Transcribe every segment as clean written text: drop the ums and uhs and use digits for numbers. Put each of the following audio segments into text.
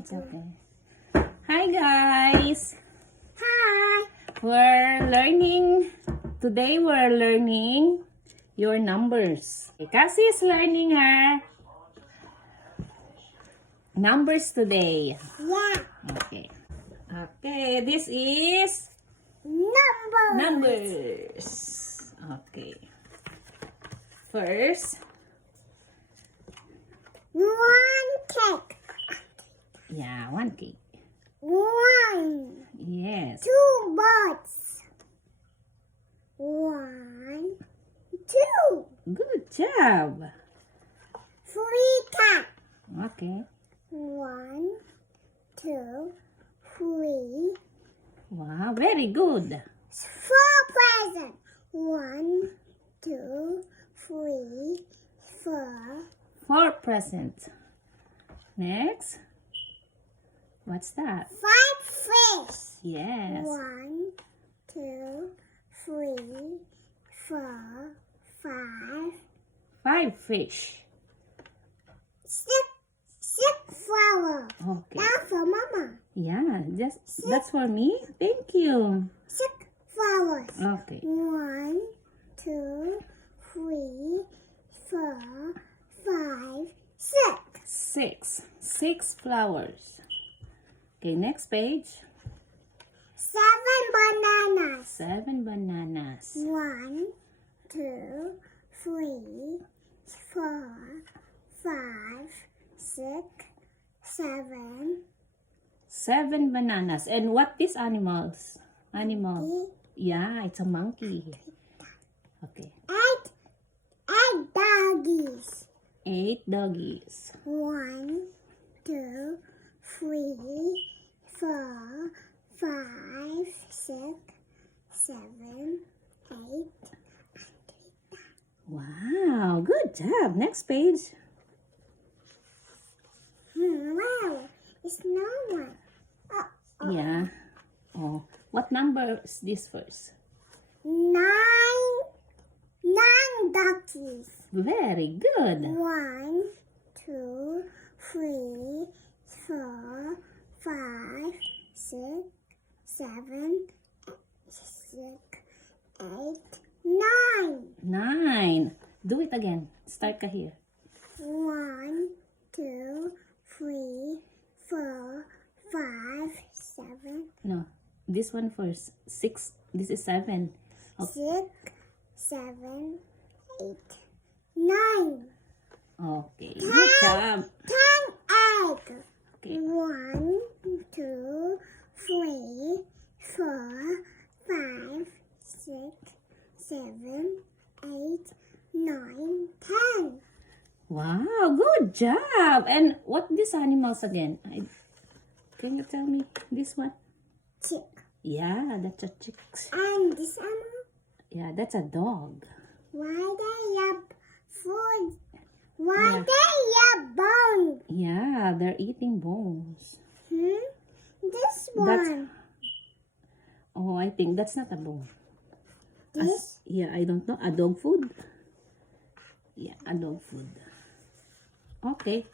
It's okay. Hi guys! Hi! Today we're learning your numbers. Cassie is learning her numbers today. Yeah. Okay. Okay, this is numbers. Okay. First, one cake. yeah, one cake. One. Yes. Two birds. One. Two. Good job. Three cats. Okay. One. Two. Three. Wow, very good. Four presents. One. Two. Three. Four. 4 presents. Next. What's that? Five fish. Yes. One, two, three, four, five, 5 fish. six flowers. Okay. That's for Mama. Yeah, that's for me. Thank you. Six flowers. Okay. One, two, three, four, five, six. 6 flowers. Okay, next page. Seven bananas. 7 bananas. One, two, three, four, five, six, seven. 7 bananas. And what these animals? Animal. Eight. Yeah, it's a monkey. Okay. Eight doggies. 8 doggies. One, two, three, four, five, six, seven, eight. Wow, good job. Next page. Wow, it's no one. Yeah. Oh, what number is this first? Nine doggies. Very good. One, two, three, four, five, six, seven, eight, nine. 9. Do it again. Start ka here. One, two, three, four, five, seven, No, this one first. 6. This is 7. Okay. 6, 7, 8, 9. Okay. Good job. 10 eggs. Okay. 1, 2, 3, 4, 5, 6, 7, 8, 9, 10. Wow, good job. And what these animals again? Can you tell me this one? Chick. Yeah, that's a chick. And this animal, Yeah, that's a dog. why they have food? Why Yeah. they have bones? Yeah, they're eating bones. This That's- one. Oh, I think that's not a bone. This? Yeah, I don't know. A dog food? Yeah, a dog food. Okay.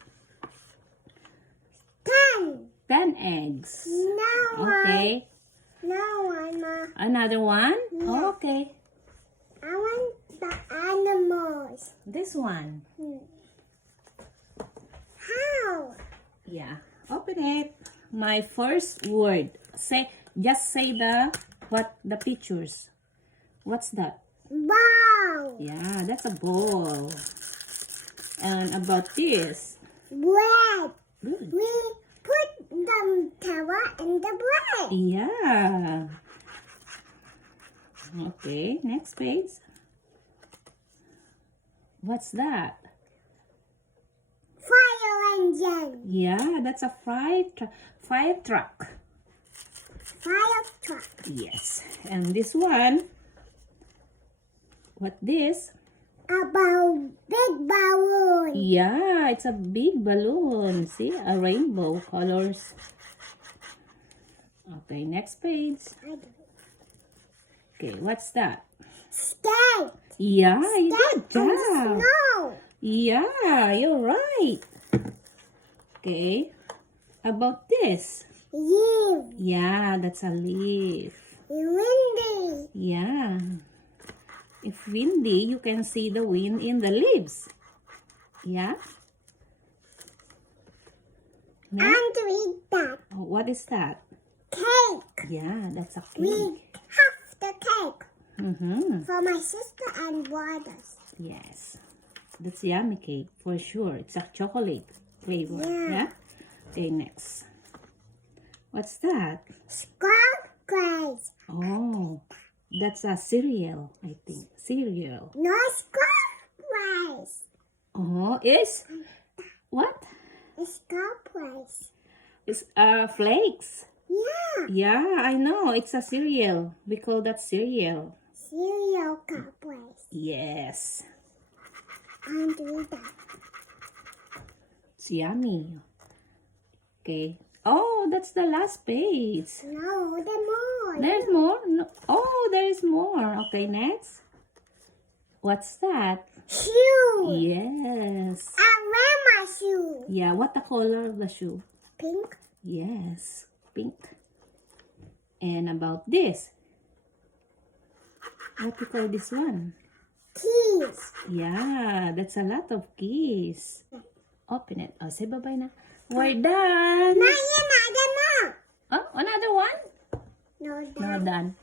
10. 10 eggs. No one. Okay. No one, Ma. Another one? Yeah. Okay. I want the animals. This one. How? Yeah. Open it. My first word. Just say the pictures. What's that? Bow. Yeah, that's a ball. And about this. Bread. Good. We put the tower in the bread. Yeah. Okay, next page. What's that? Fire engine. Yeah, that's a fire truck. Fire truck. Yes. And this one, what this? Big balloon. Yeah, it's a big balloon. See, a rainbow colors. Okay, next page. Okay, what's that? Skate. Yeah, you good Skate on the job. snow. Yeah, you're right. Okay. How about this? Leaf. Yeah, that's a leaf. Windy. Yeah. If windy, you can see the wind in the leaves. Yeah. Next. And read that. Oh, what is that? Cake. Yeah, that's a We cake. have the cake Mm-hmm. for my sister and brothers. Yes. That's yummy cake for sure. It's a chocolate flavor. Yeah. Yeah. Okay, next. What's that? Squawks. Oh, that's a cereal, I think. Cereal. No squawks. Oh, is what? Squawks. It's flakes. Yeah. Yeah, I know. It's a cereal. We call that cereal. Cereal cowboys. Yes. And read that. It's yummy. Okay. Oh, that's the last page. No, the more. There's more? No. Oh, there is more. Okay, next. What's that? Shoe. Yes. I wear my shoe. Yeah, what the color of the shoe? Pink. Yes, pink. And about this? What you call this one? Keys. Yeah, that's a lot of keys. Open it. Oh, say bye-bye na. We're done. Now another more. Oh, another one? No, No, done.